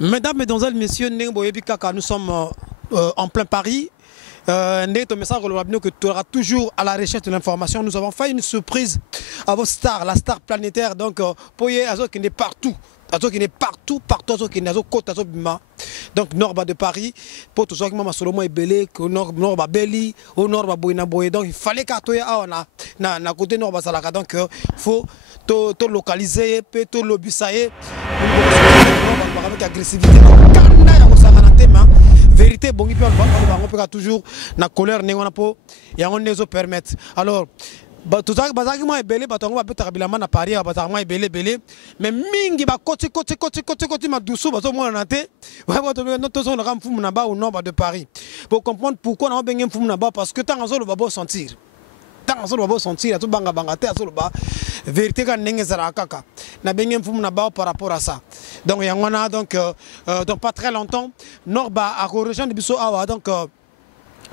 Mesdames, Mesdemoiselles, Messieurs, nous sommes en plein Paris. Que tu auras toujours à la recherche de l'information. Nous avons fait une surprise à vos stars, la star planétaire. Donc, pour y aller, qui est partout. Qui est partout, qui est côte, donc nord de Paris, pour tout ça qui m'a solo moi belé, nord Beli, au nord Boina Boye. Donc il fallait qu'à toi na côté nord Salaka. Donc faut te localiser, peut te lobisayer, avec agressivité. Vérité, bon, on peut toujours na colère, on a permettre. Alors. Tout ça, bazaki belé, batongo ba peta kabilama na Paris, bazaki belé, mais mingi ba côté ma douceur, bazo mo na te, wa bato notre zone ram fumu na ba au nord de Paris. Pour comprendre pourquoi on a bengem fumu na ba, parce que tant azolo ba bo sentir. Tant azolo ba bo sentir, tout banga te azolo ba vérité ka ndenge zara kaka. Na bengem fumu na ba par rapport à ça. Donc yangwana donc pas très longtemps, nord ba a rejoindre biso awa donc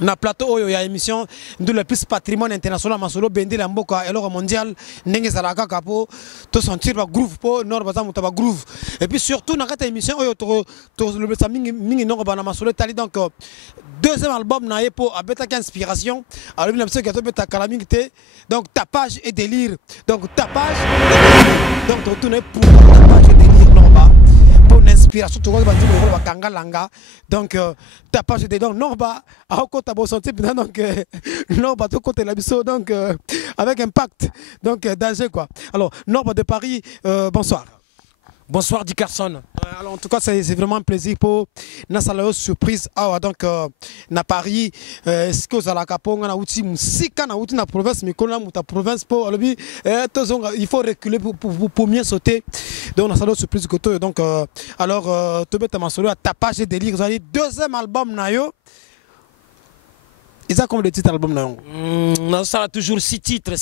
na plateau il y a émission de le plus patrimoine international masolo bende la mboka et l'or mondial ndenge salaka kapo to sentir ba groove po nord baza mutaba groove et puis surtout na cette émission oyo to le sa mingi nord bana masolo tali donc deuxième album na yepo abeta inspiration alors bien monsieur gato beta calamité donc tapage et délire donc tapage donc retourner pour tapage et délire norba pour l'inspiration tout va dire ba kanga langa donc tapage et donc norba à côté de sentir donc norba de côté la biso donc avec impact donc danger quoi. Alors Norba de Paris, bonsoir. Bonsoir Dickerson. Alors en tout cas c'est vraiment un plaisir pour Nassala surprise donc na Paris est-ce que vous allez caponga na outil musika na outil na province mais qu'on a muta province pour il faut reculer pour mieux sauter donc Nassala surprise côté donc alors tu bête ma solo à tapage et délire vous avez deuxième album na yo. Ils ont comme le titre album non ça a toujours 6 titres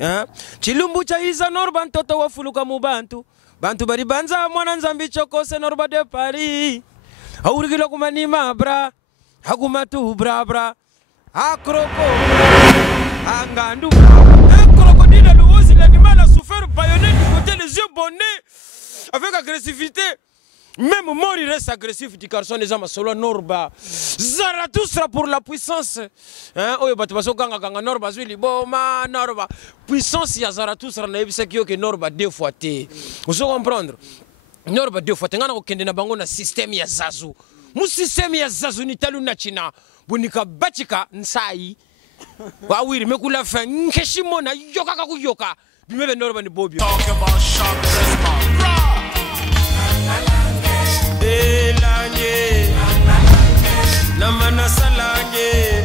hein chilumbu cha iza norba ntoto wa fuluka mubantu bantu bari banza mwana nzambi choko se Norba de Paris aurigilo kumanima bra hagumatu bra akroko angandu crocodile le osi l'animal a souffert baïonné du côté les yeux bonnés avec agressivité. Même mort il reste agressif du garçon des hommes solo Norba. Zarathustra pour la puissance. Hein? Oyo batu baso ganga Norba zwi liboma Norba. Puissance ya Zarathustra na yebisa kiyo ke Norba deux fois te. Vous comprendre? Norba deux fois te ngana kokende na bango na système ya Zazu. Mu système ya Zazu ni talu na China. Bunika batika nsai. Wa wiri mekula fa nkeshimo na yoka kakuyoka. Bimebe Norba ni bobio. Talk about sharp response. Elanye Namana salange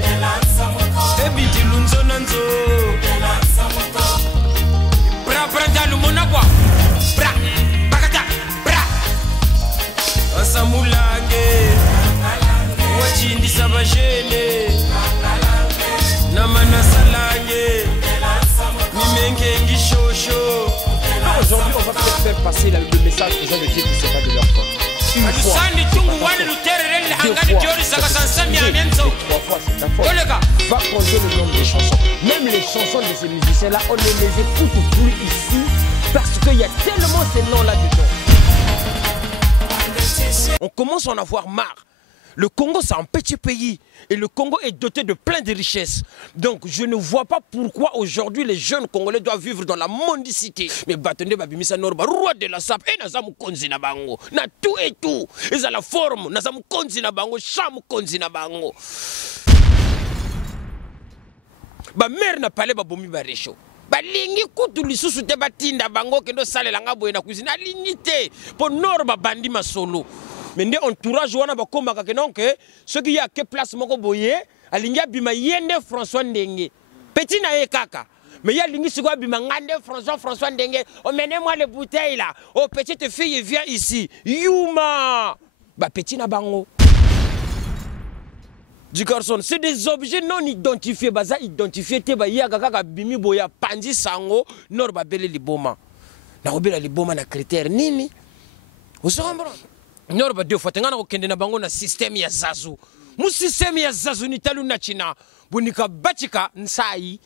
Ebiti lunzo nanzo Bra dalu monagwa Bra Bakata Bra Asamulange Wachindi sabajene Namana salange Nimenge ngishosho. Aujourd'hui on va peut-être faire passer le message aux gens de Dieu qui ne sont pas de leur foi. Une fois. Trois fois, c'est ta faute. Va compter le nombre de chansons. Même les chansons de ces musiciens-là, on ne les écoute plus ici parce qu'il y a tellement ces noms-là dedans. On commence à en avoir marre. Le Congo, c'est un petit pays et le Congo est doté de plein de richesses. Donc, je ne vois pas pourquoi aujourd'hui les jeunes Congolais doivent vivre dans la mendicité. Mais Batonde Babimisa Norba, roi de la sape, et Nazamu Konzi na bango. Na tout et tout. Ils ont la forme, Nazamu Konzi na bango, Chamu Konzi na bango. Ba mère n'a pas les babomi barecho. Ba lingi kutu lisusu te batinda bango kendo sale langa boye na cuisine. Alinité pour Norba bandi masolo. Mais ndé entourage wana bakoma kakenonke ceux qui y a que place moko boye alingia bima yende François Ndenge petit na ye kaka mais ya lingi siko bima ngande François Ndenge emmenez-moi les bouteilles là oh petite fille viens ici Yuma ba petit na bango du garçon c'est des objets non identifiés baza identifiés te ba ya kaka bimi boya pandi sango Norba bele liboma na obela liboma na critère nini vous comprendre. Norba deux fois tengana kokende na bango na système ya Zazu. Mu système ya Zazu ni talu na China. Bunika batika nsai.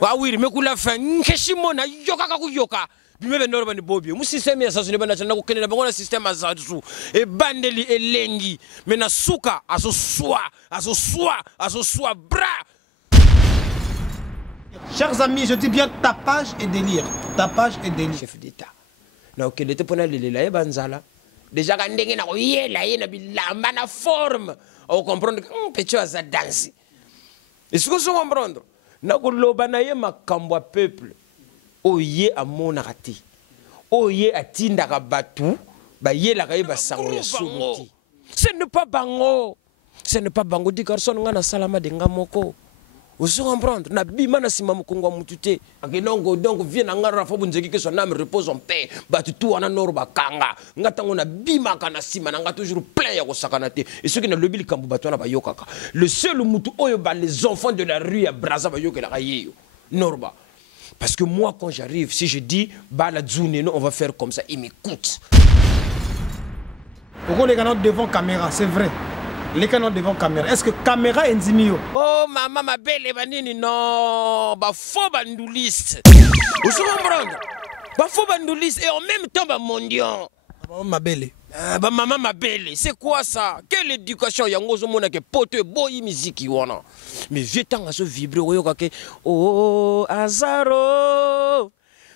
Wa wiri mekula fa nkeshimo na yoka kakuyoka. bimebe noro bani bobi mu système ya sasu ne bana chana ko kenena bango na système azazu e bandeli elengi mena suka aso soa bra. Chers amis, je dis bien tapage et délire. Tapage et délire. Chef d'État. Na ok de te pona lelela e banzala. Déjà quand ndenge na ko yela ye na bilamba na forme. On comprendre pecho aza danse. Est-ce que vous comprenez? Na ko loba na ye makambo peuple. Oye amona kati. Oye atinda ka batu ba yela ka ye basango ya sumuti. Ce n'est pas bango. Ce n'est pas bango di garçon ngana salama de ngamoko. Vous comprendre? Na bima na sima mukongo mutute. Akinongo donc vient na ngara fo bunzeki que son âme repose en paix. Batu tu wana noro bakanga. Ngatango na bima kana sima na nga toujours plein ya kosakana te. Et ceux qui na lobi likambu batu na bayokaka. Le seul mutu oyo ba les enfants de la rue à Braza bayokela kayeyo. Norba. Parce que moi quand j'arrive, si je dis ba la dzune on va faire comme ça, il m'écoute. Pourquoi les canaux devant caméra, c'est vrai. Les canaux devant caméra. Est-ce que caméra est Nzimio? Oh maman ma belle banini non, ba faux bandouliste. Vous comprenez? Ba faux bandouliste et en même temps ba mondial. Ma belle. Bah maman ma belle, c'est quoi ça? Quelle éducation yango zo mona ke pote boy musique wana. Mais vieux temps à se vibrer oyoka ke oh azaro.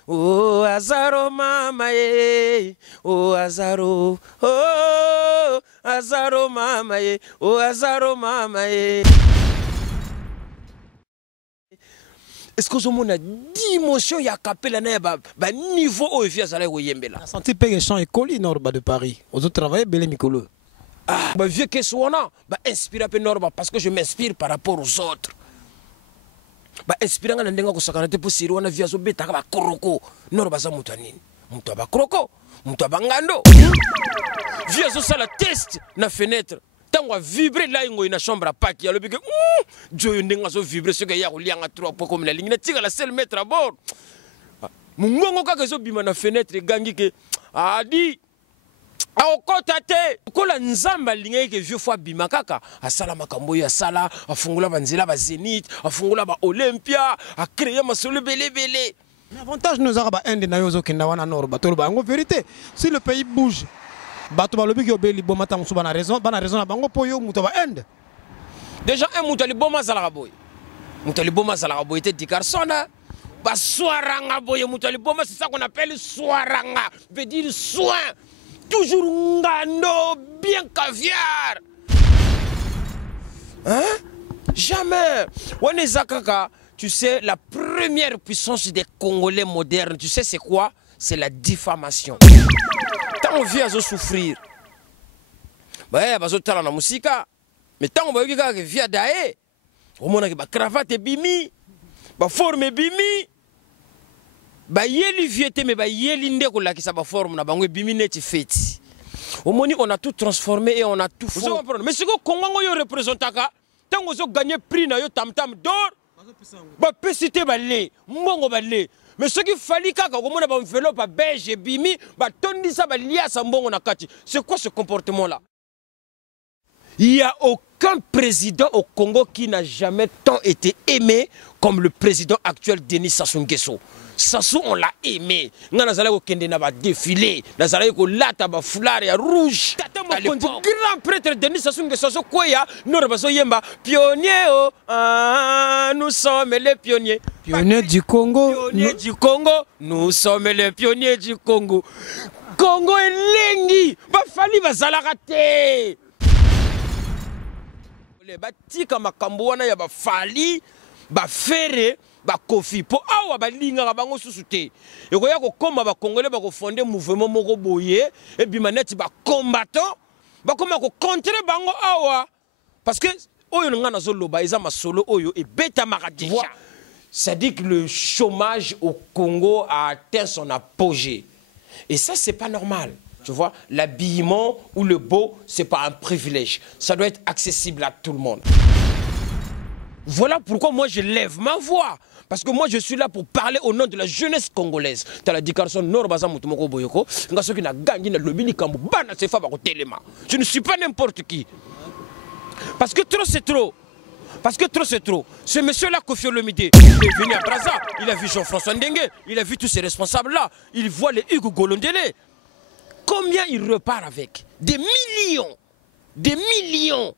Oh azaro mama ye. Oh azaro. Oh azaro mama ye. Oh azaro mama ye. Est-ce que vous avez dimension ya capella na ba niveau au via zala ko yembela. La santé paye champ et colis nord de Paris. Aux autres travailler belé mikolo. Ah ba vieux que soana ba inspire pe nord parce que je m'inspire par rapport aux autres. Ba inspire nga ndenga ko sakana te posiri wana via zo beta ba kroko nord ba za mutanini. Muto ba kroko, muto ba ngando. Via zo sala test na fenêtre. Tant on vibrer là il na chambre à paki alors que Dieu ndenga zo vibrer ce que ya ko lianga 3 points comme la ligne na tika la seule mettre à bord. Mungongo ka zo bima na fenêtre gangi ke adi akota te kola nzamba linga ke vieux fois bima kaka asala makambo ya sala afungula banzela ba Zénith afungula ba Olympia a créer masolo belé. L'avantage nous a ba ende na yozo kenda wana nord ba tolo ba en vérité si le pays bouge bato balobi ki obeli boma tango bana raison na bango po yo muto ba end. Déjà un muto li boma zala boy. Muto li boma zala boy te dikarsona ba soiranga boy muto li boma c'est ça qu'on appelle soiranga veut dire soin. Toujours ngano bien caviar. Hein? Jamais. Wane zakaka, tu sais la première puissance des Congolais modernes, tu sais c'est quoi? C'est la diffamation. Tant on vient à souffrir, bah bazo tala na musika, mais tant on va vivre avec via dae, au moins avec ba cravate bimi, ba forme bimi, ba yeli viete mais ba yeli ndeko la qui sa ba forme na bango bimi neti feti. Au moins on a tout transformé et on a tout fait. Mais ce que Congo yo représentaka, tant on a gagné prix na yo tam tam d'or, ba pesité ba le, mbongo ba le. Mais ce qu'il fallait kaka comme on a enveloppe à beige et bimi, bah tondi ça bah lié à sambongo na kati. C'est quoi ce comportement là? Il n'y a aucun président au Congo qui n'a jamais tant été aimé comme le président actuel Denis Sassou Nguesso. Sassou on l'a aimé. Nga nazala ko kende na ba défilé, nazala ko lata ba foulard ya rouge. Le grand prêtre Denis Sassou Nguesso koya nora baso yemba pionnier oh nous sommes les pionniers. Pionniers du Congo. Pionniers du Congo, nous sommes les pionniers du Congo. Congo elengi, ba fali bazala raté. Les batika makambo wana ya ba fali ba fere ba kofi po awa ba linga bango susute eko ya ko koma ba congolais ba ko fonder mouvement moko boye et bimaneti ba combattant ba koma ko contrer bango awa parce que oyo nga na zoloba eza masolo oyo e beta maradija. C'est-à-dire que le chômage au Congo a atteint son apogée et ça c'est pas normal. Tu vois, l'habillement ou le beau, c'est pas un privilège. Ça doit être accessible à tout le monde. Voilà pourquoi moi je lève ma voix. Parce que moi je suis là pour parler au nom de la jeunesse congolaise. Tu as la déclaration Norbaza Mutumoko Boyoko. Je ne suis pas n'importe qui. Parce que trop c'est trop. Parce que trop c'est trop. Ce monsieur-là, Kofi Olomide, il est venu à Brazza, il a vu Jean-François Ndengue, il a vu tous ces responsables-là, il voit les Hugo Golondele. Combien il repart avec? Des millions. Des millions.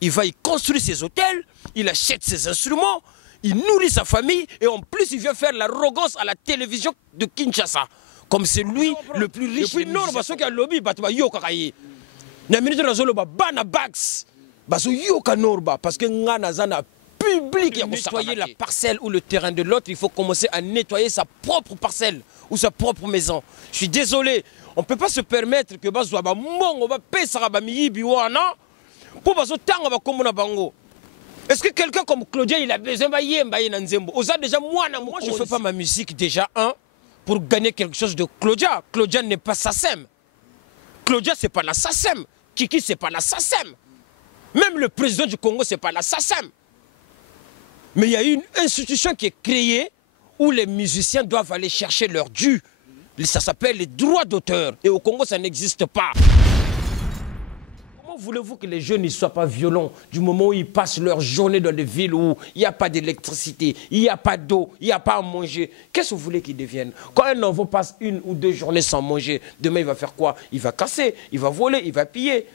Il va y construire ses hôtels, il achète ses instruments, il nourrit sa famille et en plus il vient faire l'arrogance à la télévision de Kinshasa. Comme c'est lui le plus riche. Et puis non, parce qu'il y a lobby, na minute razolo ba bana bax baso yoka norba parce que ngana zana public ya nettoyer la parcelle ou le terrain de l'autre, il faut commencer à nettoyer sa propre parcelle ou sa propre maison. Je suis désolé, on peut pas se permettre que baso ba mongo ba pesa ba miyibi wana pour baso tanga ba komona bango. Est-ce que quelqu'un comme Claudia il a besoin ba yemba na nzembo? Oza déjà moi je fais pas ma musique déjà pour gagner quelque chose de Claudia. Claudia n'est pas SACEM. Claudia c'est pas la SACEM. Kiki, c'est pas la SACEM. Même le président du Congo, c'est pas la SACEM. Mais il y a une institution qui est créée où les musiciens doivent aller chercher leur dû. Ça s'appelle les droits d'auteur. Et au Congo, ça n'existe pas. Comment voulez-vous que les jeunes ne soient pas violents du moment où ils passent leur journée dans des villes où il n'y a pas d'électricité, il n'y a pas d'eau, il n'y a pas à manger? Qu'est-ce que vous voulez qu'ils deviennent? Quand un enfant passe 1 ou 2 journées sans manger, demain il va faire quoi? Il va casser, il va voler, il va piller.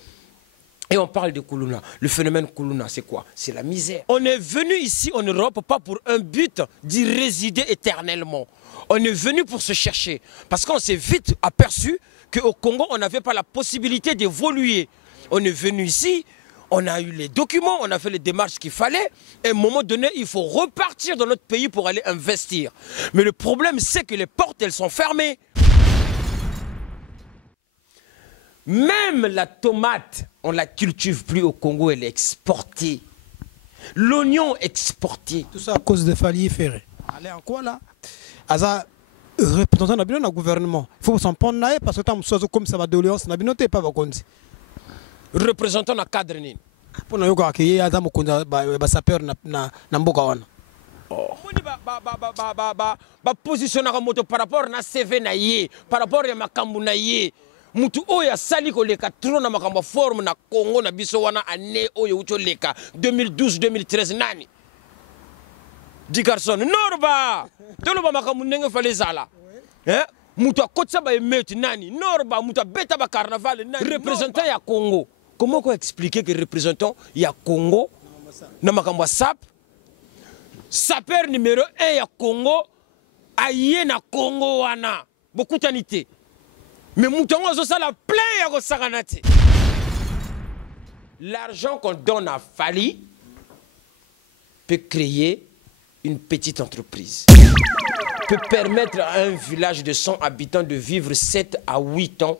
Et on parle de Kuluna. Le phénomène Kuluna, c'est quoi? C'est la misère. On est venu ici en Europe pas pour un but d'y résider éternellement. On est venu pour se chercher. Parce qu'on s'est vite aperçu qu'au Congo, on n'avait pas la possibilité d'évoluer. On est venu ici, on a eu les documents, on a fait les démarches qu'il fallait. Et à un moment donné, il faut repartir dans notre pays pour aller investir. Mais le problème, c'est que les portes, elles sont fermées. Même la tomate, on ne la cultive plus au Congo, elle est exportée. L'oignon exporté. Tout ça à cause de Fali Ferré. Allez, en quoi là? Aza représentant du gouvernement. Il faut s'en prendre là parce que tant que comme ça va de l'alliance, n'a pas vacances. Représentant na cadre ni. Pour nous accueillir Adam Konda ba sapeur na mboka wana. Moni ba positionner moto par rapport na CV na ye, par rapport ya makambu na ye. Mutu oya sali ko leka trop na makambo forme na Congo na biso wana année oyo ucho leka 2012 2013 nani. Di garçon Norba. Toloba makambu ndenge fale zala. Mutu akotsa ba emeute nani. Norba mutu beta ba carnaval nani. Représentant ya Congo. Comment on expliquer que représentant ya Congo na makambo SAP sapeur numéro 1 ya Congo aye na Congo wana beaucoup tanité. Mais moutongo zo sala plein ya ko sakanati. L'argent qu'on donne à Fali peut créer une petite entreprise. Peut permettre à un village de 100 habitants de vivre 7 à 8 ans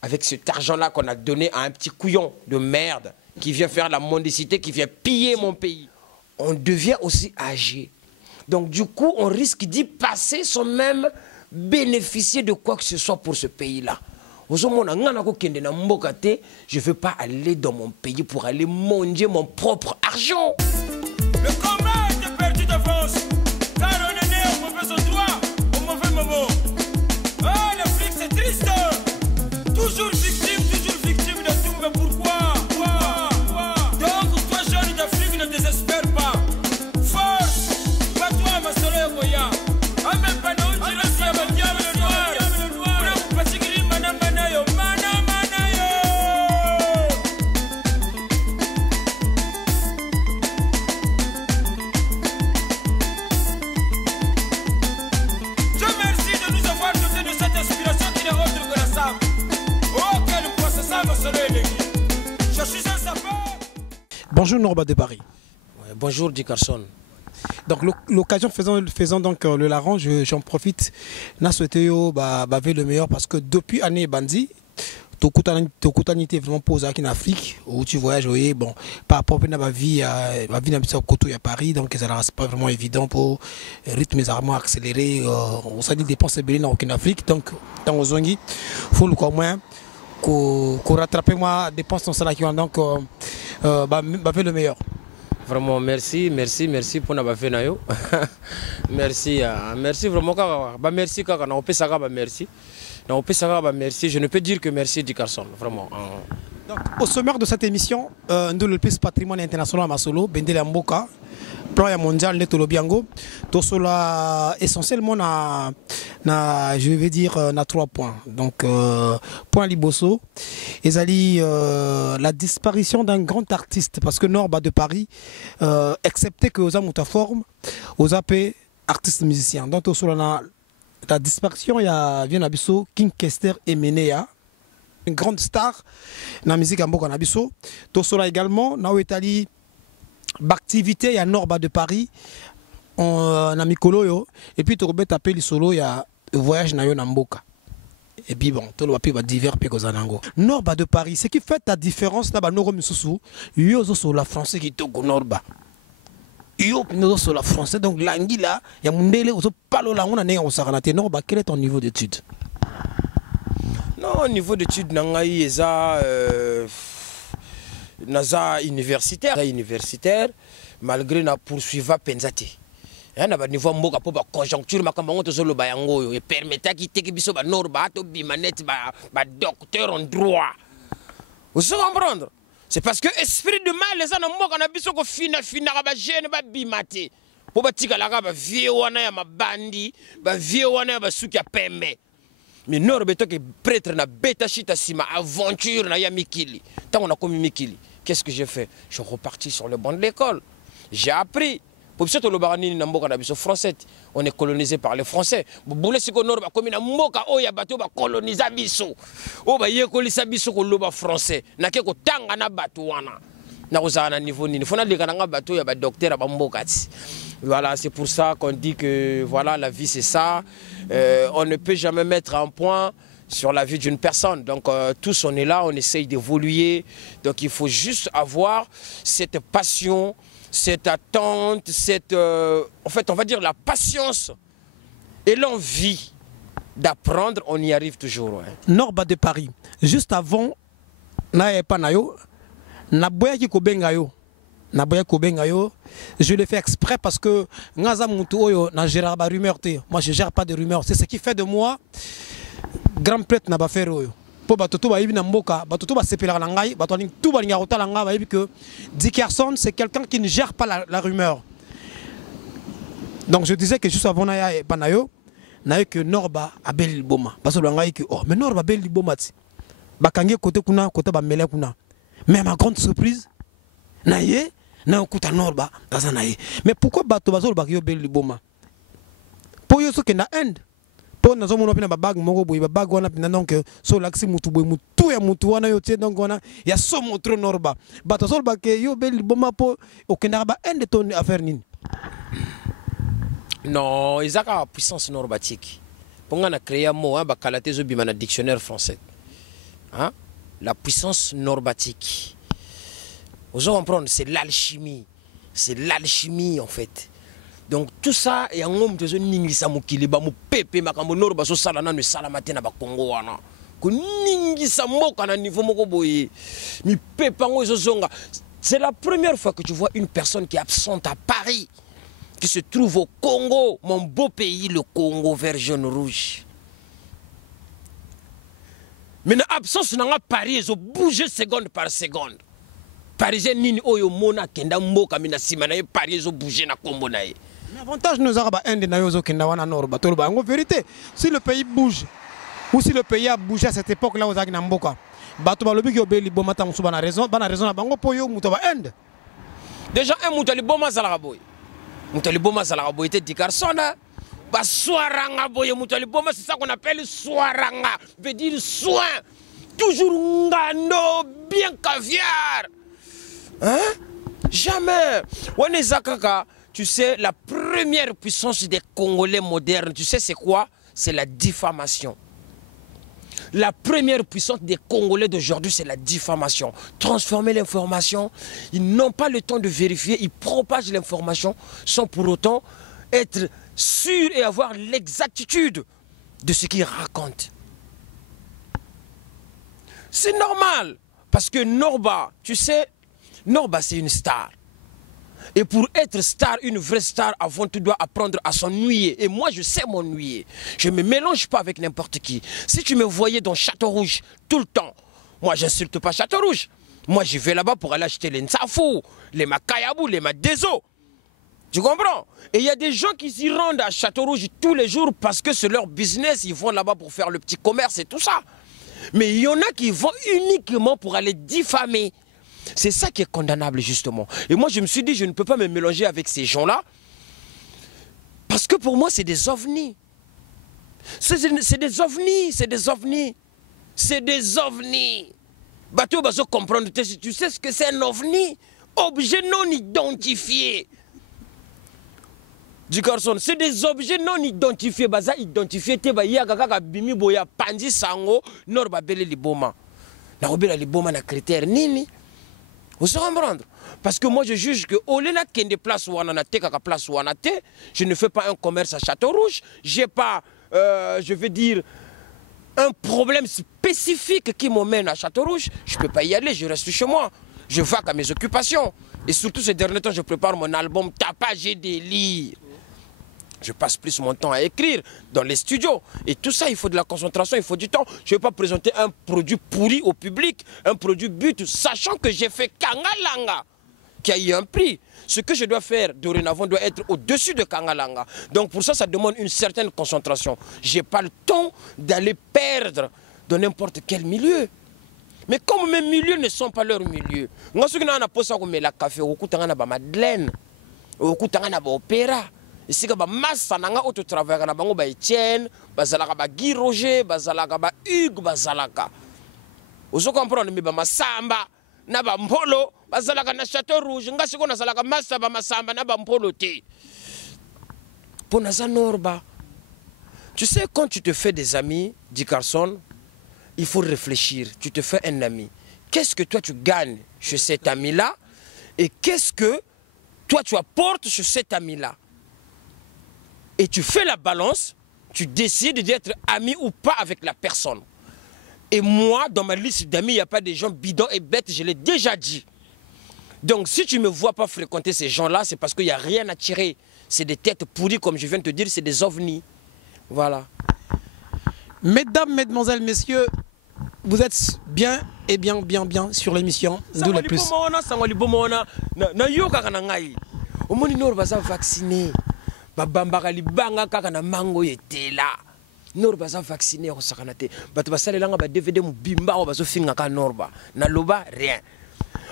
avec cet argent-là qu'on a donné à un petit couillon de merde qui vient faire la mendicité, qui vient piller mon pays. On devient aussi âgé. Donc du coup, on risque d'y passer sans même bénéficier de quoi que ce soit pour ce pays-là. Je ne veux pas aller dans mon pays pour aller manger mon propre argent. Le combat est perdu d'avance, car on est né au mauvais endroit, au mauvais moment. Oh, l'Afrique c'est triste. Toujours victime de tout, mais pourquoi? Donc, toi, jeune d'Afrique, ne désespère pas. Force, pas-toi, ma soeur Goya. Ah, même pas non, tu restes à ma diable le noir. Parce qu'il y a mana yo. Dieu merci de nous avoir doté de cette inspiration qui n'est autre que la sable. Oh, quel processeur, ma soeur je suis un sapeur. Bonjour Norba de Paris. Ouais, bonjour Di Carson. Donc l'occasion faisant donc le larron, j'en profite. N'a souhaité le meilleur parce que depuis année Bandi, Tokutanité vraiment posé en Afrique où tu voyages, oui, bon, par rapport à ma vie dans Koto à Paris, donc ça n'est pas vraiment évident pour rythme armement accéléré. On s'est dit dépenser en Afrique, donc dans Ozongi, il faut le moins qu'on rattrape moi dépenses dans ça qui ont donc fait le meilleur. Vraiment merci pour nous fait nayo. Merci vraiment merci kaka na opesaka merci. Na opesaka merci, je ne peux dire que merci Di Carson vraiment. Au sommaire de cette émission, nous le plus patrimoine international à Masolo, Bendele Mboka, plan mondial Netolo Biango, tout cela essentiellement je vais dire, na 3 points. Donc, point Liboso, et la disparition d'un grand artiste, parce que Norba de Paris, excepté que aux amouta forme, aux AP artistes musiciens. Donc, tout cela, la disparition, il y a Viennabiso, King Kester et Menea. Une grande star dans la musique en Boka Nabiso. Tout cela également, dans l'Italie, l'activité, il y a Norba de Paris, on a Mikolo, et puis tu peux taper le solo, il y a voyage dans Mboka. Et puis bon, tout le monde va divers Pekozanango. Norba de Paris, ce qui fait la différence, là, Noro Misusu, il y a aussi la français qui toque Norba. Il y a aussi la français, donc l'anguilla, il y a Mundele, il y a Palo Lango, il y a Norba, quel est ton niveau d'études? Non, au niveau d'études, naza universitaire, malgré na poursuiva penzate. Na niveau mboka po ba conjoncture makambo to solo ba yango et permettre ki teki biso ba norba to bimanet ba docteur en droit. Vous comprendre? C'est parce que esprit de mal les ana mboka na biso ko fina ba jeune ba bimate. Po ba tika la ba vie wana ya mabandi, ba vie wana ya ba suki ya pembe. Mais Norbe to ke prêtre na beta chita sima aventure na ya mikili. Tant on a commis mikili, qu'est-ce que j'ai fait? Je suis reparti sur le banc de l'école. J'ai appris. Pour ça, le baranini na mboka na biso français, on est colonisé par les Français. Boule siko Norba comme na mboka oya bato ba coloniser biso. O ba yekolisa biso ko loba français. Na ke ko tanga na bato wana. Na ozana niveau nini. Fona leka na bato ya ba docteur ba mboka ti. Voilà, c'est pour ça qu'on dit que voilà, la vie c'est ça. On ne peut jamais mettre un point sur la vie d'une personne. Donc tous on est là, on essaye d'évoluer. Donc il faut juste avoir cette passion, cette attente, en fait on va dire la patience et l'envie d'apprendre, on y arrive toujours. Ouais. Norba de Paris, juste avant, na panayo, na boya ki kobenga yo. Je le fais exprès parce que moi je gère pas de rumeurs. C'est ce qui fait de moi grand prêtre n'a pas fait pour batoto ba ibina mboka batoto ba sepela na ngai batoni tout ba ngaro la nga ba ibi que Dickerson c'est quelqu'un qui ne gère pas la rumeur. Donc je disais que juste avant na panayo na que Norba abel boma parce que ngai que oh mais Norba abel boma ti bakange côté kuna côté ba mele kuna. Mais ma grande surprise naye na okuta Norba bazanaye. Mais pourquoi bato bazolo ba yo bel boma? Pour yo so que na end pour nous avons une bag moko boy bag wana pina donc so laxi mutu boy mutu ya mutu wana yo tie donc wana ya so motro Norba bato so ba ke yo bel boma po okenda ba end ton affaire nini. Non, izaka puissance norbatique. Ponga na créer un mot ba kalaté zo bima na dictionnaire français. Hein? La puissance norbatique. Vous allez comprendre, c'est l'alchimie. C'est l'alchimie en fait. Donc tout ça et en homme de ce ningisa mukili ba mu pepe makambo Norba so sala na salamate na ba Congo wana. Ko ningisa mboka na niveau moko boye. Mi pepe ngo zo zonga. C'est la première fois que tu vois une personne qui est absente à Paris, qui se trouve au Congo, mon beau pays, le Congo vert jaune rouge. Mais l'absence n'a Paris, ils ont bougé seconde par seconde. Parisien nini oyo mona kenda mboka mina sima na Paris ils ont bougé na Congo na ye. L'avantage nous a ende na yozo kenda wana Norba toloba en vérité si le pays bouge ou si le pays a bougé à cette époque là aux na mboka bato balobi ki obeli boma ta musuba na raison na bango po yo muto ba end. Déjà un muto li boma zala boy. Muto li boma zala boy te Dickerson ba soiranga boy muto li boma c'est ça qu'on appelle soiranga veut dire soin toujours ngano bien caviar. Hein? Jamais. Wanezakaka, tu sais, la première puissance des Congolais modernes, tu sais c'est quoi? C'est la diffamation. La première puissance des Congolais d'aujourd'hui, c'est la diffamation. Transformer l'information, ils n'ont pas le temps de vérifier, ils propagent l'information sans pour autant être sûrs et avoir l'exactitude de ce qu'ils racontent. C'est normal, parce que Norba, tu sais, Norba c'est une star. Et pour être star, une vraie star, avant tu dois apprendre à s'ennuyer. Et moi je sais m'ennuyer. Je ne me mélange pas avec n'importe qui. Si tu me voyais dans Château Rouge tout le temps, Moi, j'insulte pas Château-Rouge. Moi, je vais là-bas pour aller acheter les Nsafou, les Makayabou, les Madezo. Tu comprends? Et il y a des gens qui s'y rendent à Château-Rouge tous les jours parce que c'est leur business. Ils vont là-bas pour faire le petit commerce et tout ça. Mais il y en a qui vont uniquement pour aller diffamer. C'est ça qui est condamnable, justement. Et moi, je me suis dit, je ne peux pas me mélanger avec ces gens-là. Parce que pour moi, c'est des ovnis. C'est des ovnis, c'est des ovnis. C'est des ovnis. Bah, tu vas comprendre, tu sais ce que c'est un ovni? Objet non identifié. Du garçon, c'est des objets non identifiés. Baza identifié, te ba ya kaka bimi boya panji sango nor ba bele liboma. Na obela liboma na critère nini? Vous se comprendre? Parce que moi je juge que au lieu de kende place wana na te kaka place wana te, je ne fais pas un commerce à Château-Rouge, j'ai pas je veux dire un problème spécifique qui m'emmène à Château-Rouge, je peux pas y aller, je reste chez moi. Je vaque à mes occupations. Et surtout ces derniers temps, je prépare mon album Tapage et délire. Je passe plus mon temps à écrire dans les studios. Et tout ça, il faut de la concentration, il faut du temps. Je ne vais pas présenter un produit pourri au public, un produit but, sachant que j'ai fait Kangalanga, qui a eu un prix. Ce que je dois faire dorénavant doit être au-dessus de Kangalanga. Donc pour ça, ça demande une certaine concentration. Je n'ai pas le temps d'aller perdre dans n'importe quel milieu. Mais comme mes milieux ne sont pas leurs milieux, moi, ce que je pense, c'est la café, au coup, on a Madeleine, au coup, on a opéra. Ici, on a massa, on a autre travail, on a Etienne, bazalaka ba Guy Roger, bazalaka ba Hugues, bazalaka. Vous comprenez, mais ba Samba, na ba Mpolo, bazalaka na Château-Rouge, nga siko na zalaka massa ba Samba na ba Mpolo te. Pour naza Norba. Tu sais, quand tu te fais des amis, dit Carson, il faut réfléchir. Tu te fais un ami. Qu'est-ce que toi tu gagnes chez cet ami-là? Et qu'est-ce que toi tu apportes chez cet ami-là? Et tu fais la balance, tu décides d'être ami ou pas avec la personne. Et moi, dans ma liste d'amis, il n'y a pas des gens bidons et bêtes, je l'ai déjà dit. Donc si tu ne me vois pas fréquenter ces gens-là, c'est parce qu'il n'y a rien à tirer. C'est des têtes pourries, comme je viens de te dire, c'est des ovnis. Voilà. Mesdames, mesdemoiselles, messieurs, vous êtes bien et bien sur l'émission D'où le plus. Vacciné. Babambaka libanga kaka na mango yetela. Norba za vacciné ko sakanate. Batu basalelanga ba DVD mubimba ko bazo finga ka Norba. Na loba rien.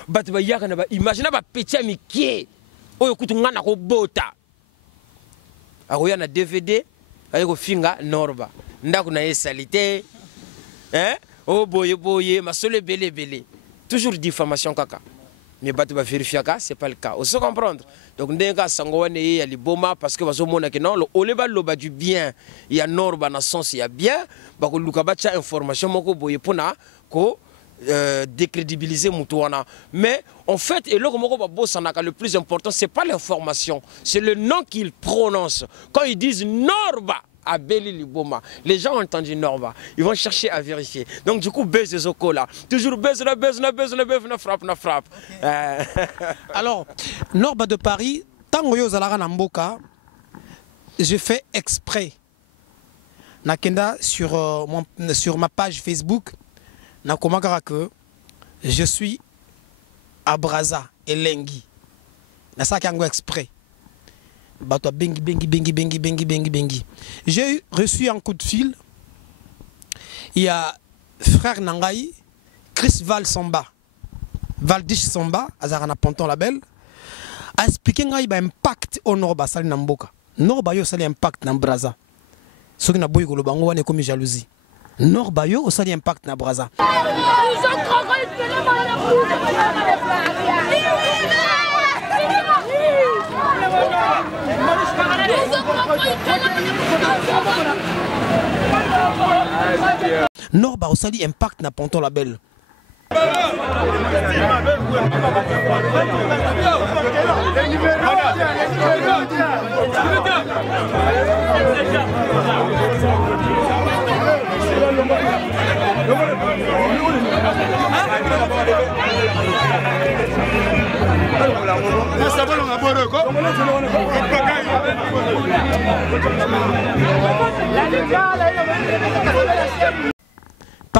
Batu ba yaka na ba imagine ba petit mikie. Oyo kutu ngana ko bota. Akoya na DVD ayiko finga Norba. Ndako na yesalite. Hein? Oh boye masole belé. Toujours diffamation kaka. Mais batu ba vérifier ka c'est pas le cas. On se comprendre. Donc ndenga sangwane ya liboma parce que bazo mona que non le oleba loba du bien. Il y a Norba na sens il y a bien. Ba ko luka ba cha information moko boye pona ko décrédibiliser mutuana. Mais en fait et le plus important c'est pas l'information, c'est le nom qu'ils prononcent. Quand ils disent Norba à Beli Liboma, les gens ont entendu Norba, ils vont chercher à vérifier. Donc du coup baisse les ocos là, toujours baisse na frappe. Okay. Alors Norba de Paris, tango yo zalara na mboka, j'ai fait exprès. Nakenda sur ma page Facebook. Nakomagara que je suis à Braza et Lengi. Na ça kango exprès. Bato bengi. J'ai reçu un coup de fil. Il y a frère Nangaï, Chris Val Samba, Valdish Samba, Azarana Ponton Label, a expliqué qu'il y a un impact au Norba Sali Namboka. Norba yo sali impact na Braza. Ce qui n'a pas eu le bango wane comme jalousie. Norba yo sali impact na Braza. Norba osali impact na Ponton Label.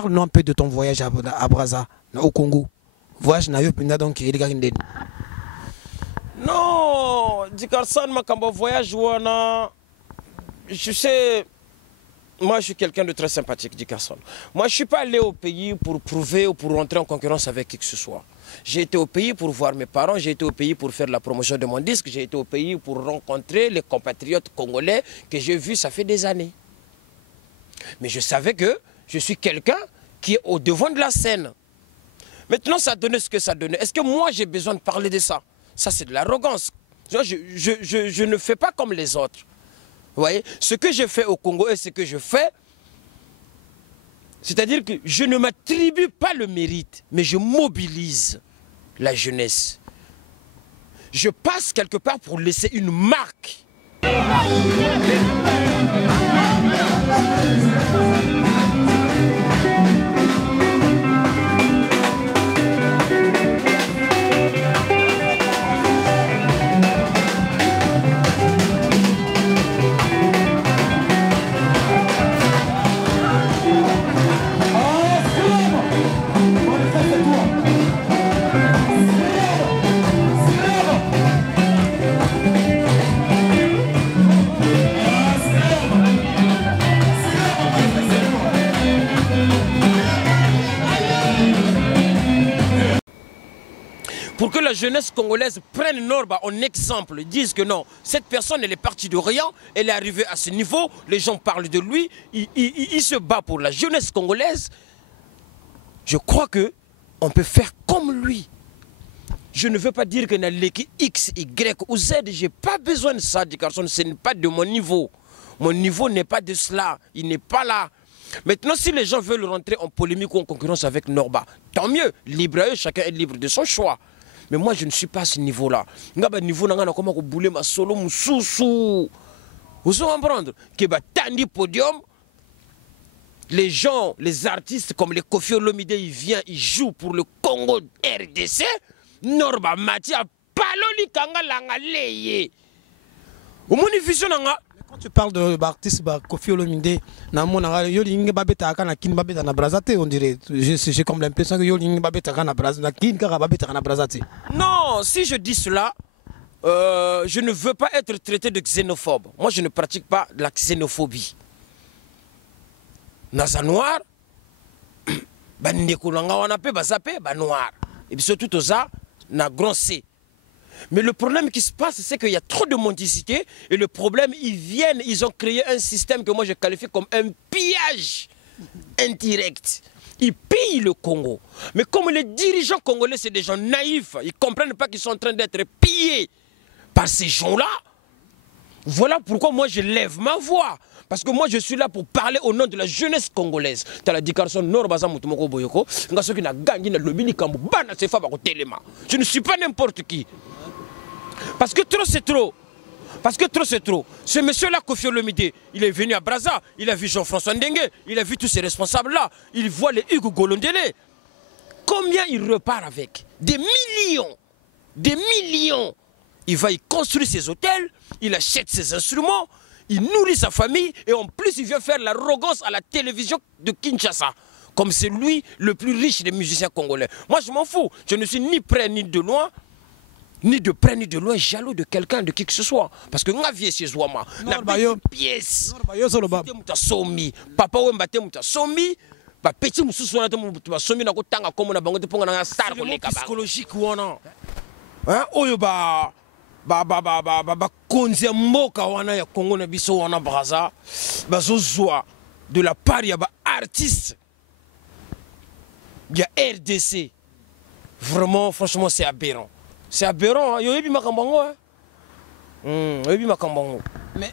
parle-nous un peu de ton voyage à Brazza, au Congo. Voyage na yo pinda donc il y Non, Dickerson Makambo voyage wana. Je sais, moi je suis quelqu'un de très sympathique, Dickerson. Moi je suis pas allé au pays pour prouver ou pour rentrer en concurrence avec qui que ce soit. J'ai été au pays pour voir mes parents, j'ai été au pays pour faire la promotion de mon disque, j'ai été au pays pour rencontrer les compatriotes congolais que j'ai vus ça fait des années. Mais je savais que je suis quelqu'un qui est au devant de la scène. Maintenant, ça donnait ce que ça donnait. Est-ce que moi, j'ai besoin de parler de ça? Ça, c'est de l'arrogance. Je ne fais pas comme les autres. Vous voyez? Ce que j'ai fait au Congo et ce que je fais, c'est-à-dire que je ne m'attribue pas le mérite, mais je mobilise la jeunesse. Je passe quelque part pour laisser une marque. Pour que la jeunesse congolaise prenne Norba en exemple, ils disent que non, cette personne elle est partie de rien, elle est arrivée à ce niveau, les gens parlent de lui, il se bat pour la jeunesse congolaise. Je crois que on peut faire comme lui. Je ne veux pas dire que l'équipe X, Y ou Z, j'ai pas besoin de ça, Dickerson, ce n'est pas de mon niveau. Mon niveau n'est pas de cela, il n'est pas là. Maintenant, si les gens veulent rentrer en polémique ou en concurrence avec Norba, tant mieux, libre à eux, chacun est libre de son choix. Mais moi, je ne suis pas à ce niveau-là. Niveau comment bouler ma solo moussou. Vous savez comprendre que tandi podium, les gens, les artistes comme les Koffi Olomide, ils viennent, ils jouent pour le Congo RDC. Norba Matia paloli kanga langa leye. Au monificio nanga. Quand tu parles de l'artiste Koffi Olomide, on dirait. J'ai comme l'impression que non, si je dis cela, je ne veux pas être traité de xénophobe. Moi, je ne pratique pas de la xénophobie. Naza noir, noir. Et puis surtout, ça, na grand C. Mais le problème qui se passe, c'est qu'il y a trop de mendicité. Et le problème, ils ont créé un système que moi je qualifie comme un pillage indirect. Ils pillent le Congo. Mais comme les dirigeants congolais, c'est des gens naïfs, ils ne comprennent pas qu'ils sont en train d'être pillés par ces gens-là. Voilà pourquoi moi je lève ma voix. Parce que moi je suis là pour parler au nom de la jeunesse congolaise. Je ne suis pas n'importe qui. Parce que trop c'est trop. Parce que trop c'est trop. Ce monsieur-là, Koffi Olomide, il est venu à Brazza, il a vu Jean-François Ndengue, il a vu tous ces responsables-là, il voit les Hugo Golondele. Combien il repart avec? Des millions. Des millions. Il va y construire ses hôtels, il achète ses instruments, il nourrit sa famille et en plus il vient faire l'arrogance à la télévision de Kinshasa. Comme c'est lui le plus riche des musiciens congolais. Moi je m'en fous, je ne suis ni près ni de loin, ni de près ni de loin jaloux de quelqu'un, de qui que ce soit. Parce que nga vie chez Zouama, la pièce, papa Wembate mouta somi, petit moussou na mouta somi na kotanga comme na bango te ponga na star ko leka psychologique wana. Hein oyo ba konzi mboka wana ya Congo na biso wana Brazza bazozwa de la part ya ba artiste ya RDC. Vraiment franchement c'est aberrant. C'est aberrant, yo yebi makambango hein. Yebi makambango. Mais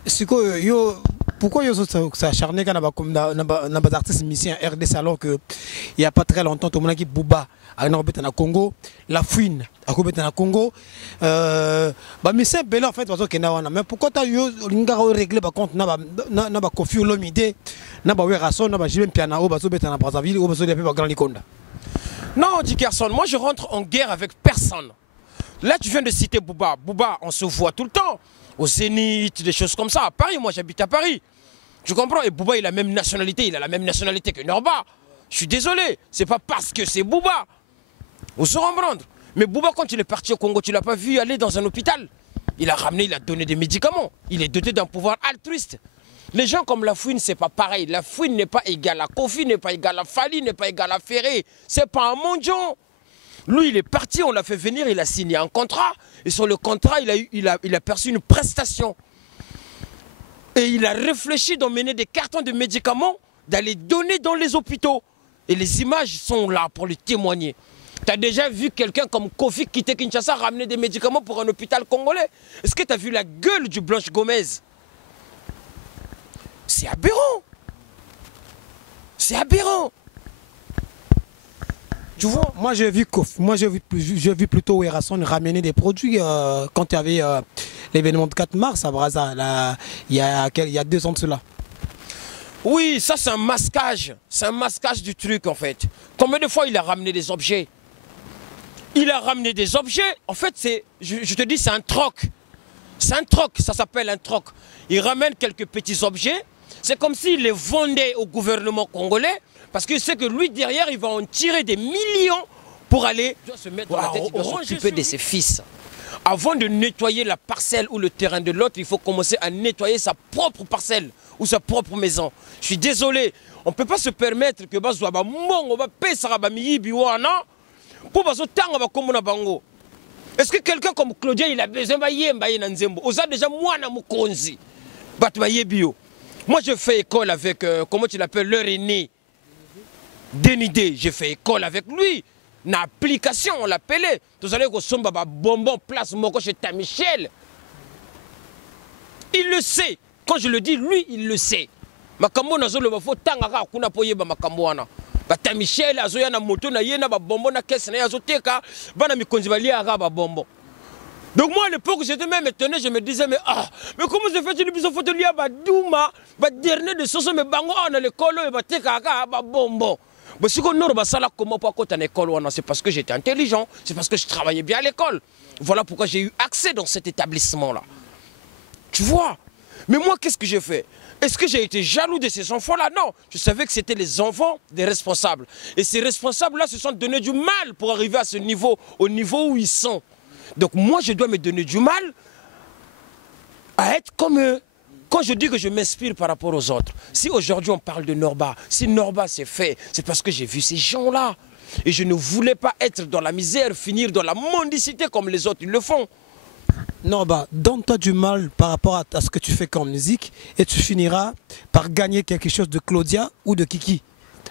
pourquoi yo s'acharner quand na ba artistes musiciens RDC alors que il y a pas très longtemps tout le monde qui Bouba à na Congo, La Fouine à na Congo ba musiciens belé en fait bazo kena wana. Mais pourquoi ta yo linga régler ba compte na ba Koffi Olomide na ba Werason na ba Jimem Piana o bazo beta na Brazzaville o bazo depuis ba Grand Likonda. Non, Dickerson, moi je rentre en guerre avec personne. Là, tu viens de citer Bouba. Bouba, on se voit tout le temps. Au Zénith, des choses comme ça. À Paris, moi j'habite à Paris. Tu comprends? Et Bouba, il a la même nationalité. Il a la même nationalité que Norba. Je suis désolé, c'est pas parce que c'est Booba. Vous se comprendre. Mais Booba, quand il est parti au Congo, tu l'as pas vu aller dans un hôpital. Il a ramené, il a donné des médicaments. Il est doté d'un pouvoir altruiste. Les gens comme Lafouine, c'est pas pareil. Lafouine n'est pas égal à Kofi, n'est pas égal à Fali, n'est pas égal à Ferré. C'est pas un mondial. Lui, il est parti, on l'a fait venir, il a signé un contrat. Et sur le contrat, il a perçu une prestation. Et il a réfléchi d'emmener des cartons de médicaments, d'aller donner dans les hôpitaux. Et les images sont là pour le témoigner. Tu as déjà vu quelqu'un comme Kofi quitter Kinshasa ramener des médicaments pour un hôpital congolais? Est-ce que tu as vu la gueule du Blanche Gomez? C'est aberrant. C'est aberrant. Tu vois? Moi, j'ai vu plutôt Werrason ramener des produits quand il y avait l'événement de 4 mars à Brazza, il y a 2 ans de cela. Oui, ça c'est un masquage. C'est un masquage du truc en fait. Combien de fois il a ramené des objets? Il a ramené des objets. En fait, je te dis, c'est un troc. C'est un troc, ça s'appelle un troc. Il ramène quelques petits objets. C'est comme s'il les vendait au gouvernement congolais. Parce qu'il sait que lui, derrière, il va en tirer des millions pour aller se mettre dans la tête, il doit s'occuper de ses fils. Avant de nettoyer la parcelle ou le terrain de l'autre, il faut commencer à nettoyer sa propre parcelle ou sa propre maison. Je suis désolé, on ne peut pas se permettre que Bazouaba Mongo va Pesaraba Miyibi Wana pour Bazotanga Bakomona Bango. Est-ce que quelqu'un comme Claudien, il a besoin de Yemba Nzembo? Osa déjà Mwana Mukonzi. Batbayebio. Moi, je fais école avec, comment tu l'appelles, leur aîné. Dénidé, j'ai fait école avec lui. Une application, on l'appelait. Vous allez au Somba bonbon place Moko chez Michel. Il le sait. Quand je le dis, lui, il le sait. Makambo nazo le bafo tangaka kuna poyeba makambo wana. Ba Michel azoya na moto na yena ba bonbon na caisse na yazoteka bana mikonzi bali aga ba bonbon. Donc moi à l'époque j'étais même étonné, je me disais mais comment je fais une biso photo liya ba douma ba dernier de soso me bango na l'école et ba teka aga ba bonbon. C'est parce que j'étais intelligent, c'est parce que je travaillais bien à l'école. Voilà pourquoi j'ai eu accès dans cet établissement-là. Tu vois? Mais moi, qu'est-ce que j'ai fait? Est-ce que j'ai été jaloux de ces enfants-là? Non, je savais que c'était les enfants des responsables. Et ces responsables-là se sont donné du mal pour arriver à ce niveau, au niveau où ils sont. Donc moi, je dois me donner du mal à être comme eux. Quand je dis que je m'inspire par rapport aux autres, si aujourd'hui on parle de Norba, si Norba s'est fait, c'est parce que j'ai vu ces gens-là. Et je ne voulais pas être dans la misère, finir dans la mendicité comme les autres, ils le font. Norba, donne-toi du mal par rapport à ce que tu fais comme musique et tu finiras par gagner quelque chose de Claudia ou de Kiki.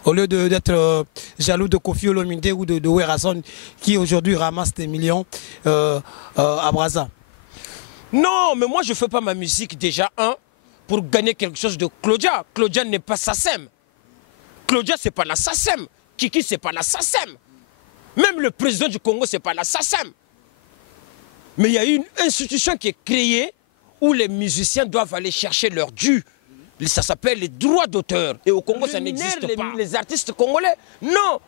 Au lieu d'être jaloux de Kofi Olomide ou de Werrason qui aujourd'hui ramasse des millions à Brazza. Non, mais moi je ne fais pas ma musique déjà, pour gagner quelque chose de Claudia. Claudia n'est pas SACEM. Claudia, c'est pas la SACEM. Kiki, c'est pas la SACEM. Même le président du Congo, c'est pas la SACEM. Mais il y a une institution qui est créée où les musiciens doivent aller chercher leur dû. Ça s'appelle les droits d'auteur. Et au Congo, ça n'existe pas. Les artistes congolais, non.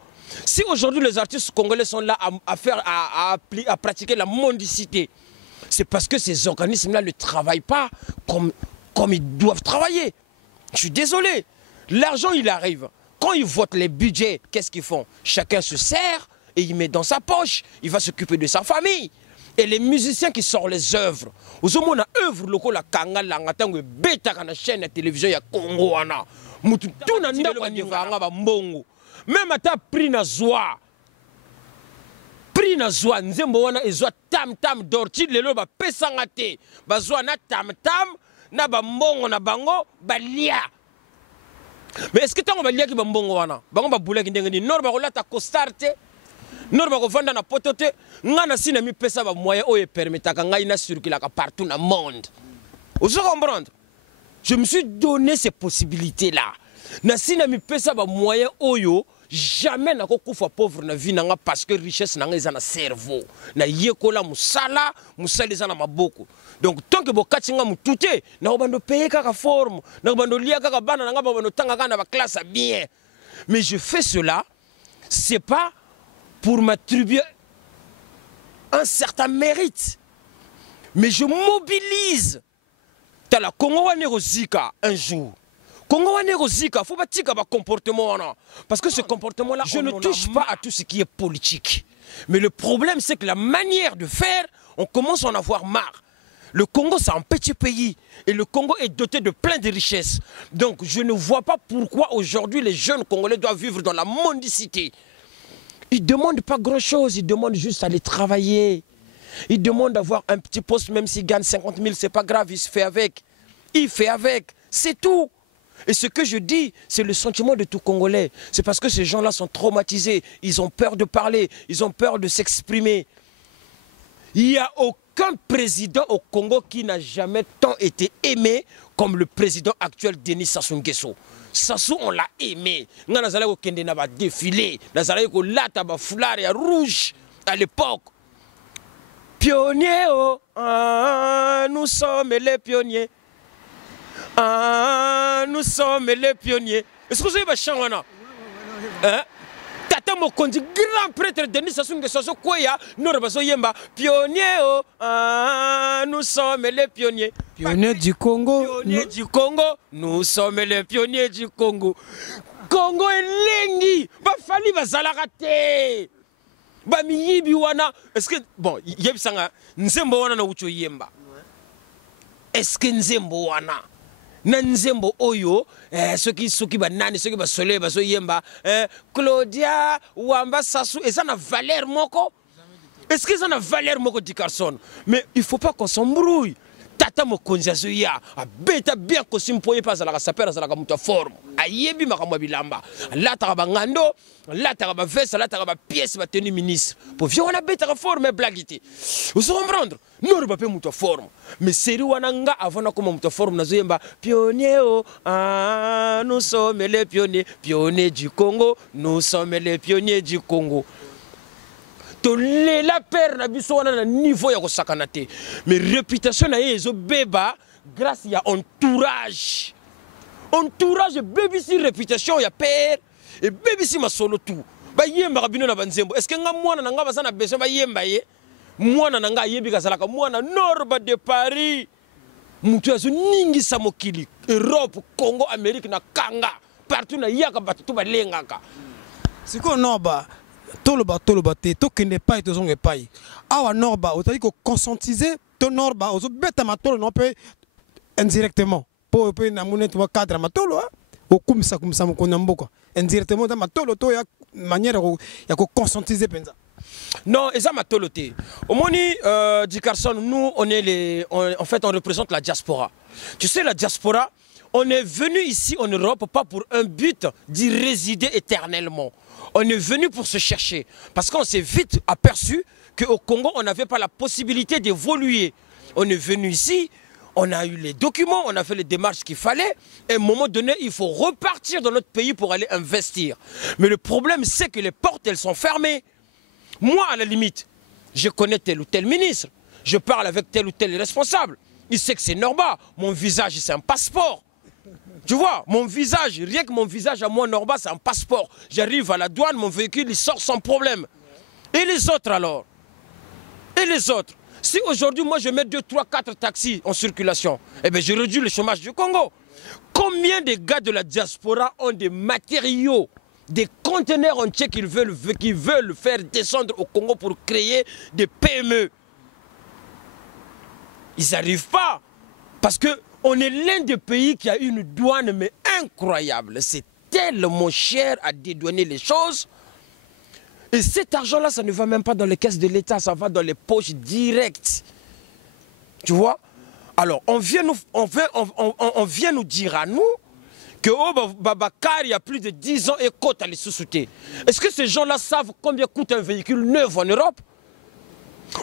Si aujourd'hui les artistes congolais sont là à pratiquer la mendicité, c'est parce que ces organismes-là ne travaillent pas comme ils doivent travailler. Je suis désolé. L'argent, il arrive. Quand ils votent les budgets, qu'est-ce qu'ils font? Chacun se sert et il met dans sa poche. Il va s'occuper de sa famille. Et les musiciens qui sortent les œuvres. Vous avez une œuvre locale à Kanga, Langatango, Beta, la chaîne de télévision, il y a Congo, Ana. Moutou, tout n'a pas mbongo. Même à ta prix na zoa. Prix na zoa, nzembo wana ezwa tam tam dorti lelo ba pesanga te. Ba zoa na tam tam na ba mbongo na bango balia. Mais est-ce que tango balia ki ba mbongo wana? Bango ba bula ki ndenge ni nor ba kolata costarte. Nor ba ko vanda na potote, ngana sina mi pesa ba moyen oye permetaka ngai na circulaka partout na monde. Vous comprenez? Je me suis donné ces possibilités-là. Na sina mi pesa ba moyen oyo jamais na kokufa pauvre na vie nanga parce que richesse nanga eza na cerveau na yekola musala eza na maboko. Donc tant que bokatinga mutute na obando payer kaka forme na obando lia kaka bana nanga bando tanga kana ba classe bien. Mais je fais cela c'est pas pour m'attribuer un certain mérite, mais je mobilise. T'as la Congo wane rozika un jour. Congo wana kozika, faut pas tika ba comportement wana. Parce que ce comportement là, je ne touche pas à tout ce qui est politique. Mais le problème c'est que la manière de faire, on commence à en avoir marre. Le Congo, c'est un petit pays et le Congo est doté de plein de richesses. Donc, je ne vois pas pourquoi aujourd'hui les jeunes Congolais doivent vivre dans la mendicité. Ils ne demandent pas grand-chose, ils demandent juste à aller travailler. Ils demandent d'avoir un petit poste, même s'ils gagnent 50 000, c'est pas grave, il se fait avec. Il fait avec, c'est tout. Et ce que je dis, c'est le sentiment de tout Congolais. C'est parce que ces gens-là sont traumatisés, ils ont peur de parler, ils ont peur de s'exprimer. Il n'y a aucun président au Congo qui n'a jamais tant été aimé comme le président actuel Denis Sassou Nguesso. Sassou, on l'a aimé. Nous avons défilé, nous avons foulard rouge à l'époque. Pionniers, oh, nous sommes les pionniers. Nous sommes les pionniers. Est-ce que vous avez un chant là? Tata Mokondi, grand prêtre Denis Sassou Nguesso Koya, Norbaso Yemba, pionniers, oh, nous sommes les pionniers. Pionniers du Congo. Pionniers du Congo, nous sommes les pionniers du Congo. Congo est lengi, ba fali ba zalarate. Ba miyibi wana, est-ce que bon, yebisanga nzembo wana na ucho yemba. Est-ce que nzembo wana na nzembo oyo soki banani soki basole baso yemba Claudia Wamba Sassou et ça na valeur moko? Est-ce que ça na valeur moko di Carson? Mais il faut pas qu'on s'embrouille. Tata Mokonzi azoya abeta bien kosimpoye pas la sapera za la muta forme ayebi makamwa bilamba la taraba ngando la taraba veste la taraba pièce ba tenue ministre pour vieux on a beta forme blaguité vous comprendre non ba pe muta forme mais série wana nga avant na koma muta forme nazoyemba pionnier oh nous sommes les pionniers du Congo, nous sommes les pionniers du Congo. La paire na biso wana na niveau ya kosakana te mais réputation na yezo beba grâce ya entourage bebisi réputation ya père et bebisi masolo tout ba yemba bino na banzembo est-ce que nga mwana na nga basana besoin ba yemba ye mwana na nga yebi kazalaka mwana Norba de Paris mutu azo ningi sa mokili Europe Congo Amérique na kanga partout na yaka batu ba lengaka siko Norba toloba te tokende pas to zonge pai awa Norba otali ko conscientiser to Norba ozo beta matolo non pe indirectement po pe na moneto wa cadre matolo o kumisa mukona mboko indirectement ta matolo to ya manière ya ko conscientiser penza. Non, et ça m'a toloté. Au moni dit Carson, nous en fait on représente la diaspora. Tu sais la diaspora, on est venu ici en Europe pas pour un but d'y résider éternellement. On est venu pour se chercher. Parce qu'on s'est vite aperçu qu'au Congo, on n'avait pas la possibilité d'évoluer. On est venu ici, on a eu les documents, on a fait les démarches qu'il fallait. Et à un moment donné, il faut repartir dans notre pays pour aller investir. Mais le problème, c'est que les portes, elles sont fermées. Moi, à la limite, je connais tel ou tel ministre. Je parle avec tel ou tel responsable. Il sait que c'est Norba. Mon visage, c'est un passeport. Tu vois, mon visage, rien que mon visage à moi, Norba, c'est un passeport. J'arrive à la douane, mon véhicule, il sort sans problème. Et les autres alors? Et les autres? Si aujourd'hui, moi, je mets 2, 3, 4 taxis en circulation, eh bien, je réduis le chômage du Congo. Combien de gars de la diaspora ont des matériaux, des conteneurs entiers qu'ils veulent faire descendre au Congo pour créer des PME? Ils n'arrivent pas. Parce qu'on est l'un des pays qui a une douane mais incroyable. C'est tellement cher à dédouaner les choses. Et cet argent-là, ça ne va même pas dans les caisses de l'État, ça va dans les poches directes. Tu vois? Alors, on vient nous dire à nous que Babacar, il y a plus de 10 ans et côte à les sous-souter. Est-ce que ces gens-là savent combien coûte un véhicule neuf en Europe?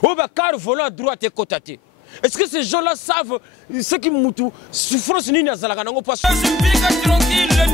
Babacar volant à droite et côte à terre. Est-ce que ces gens-là savent ce qui moutou souffrance ni na zalaka nango pas tranquille.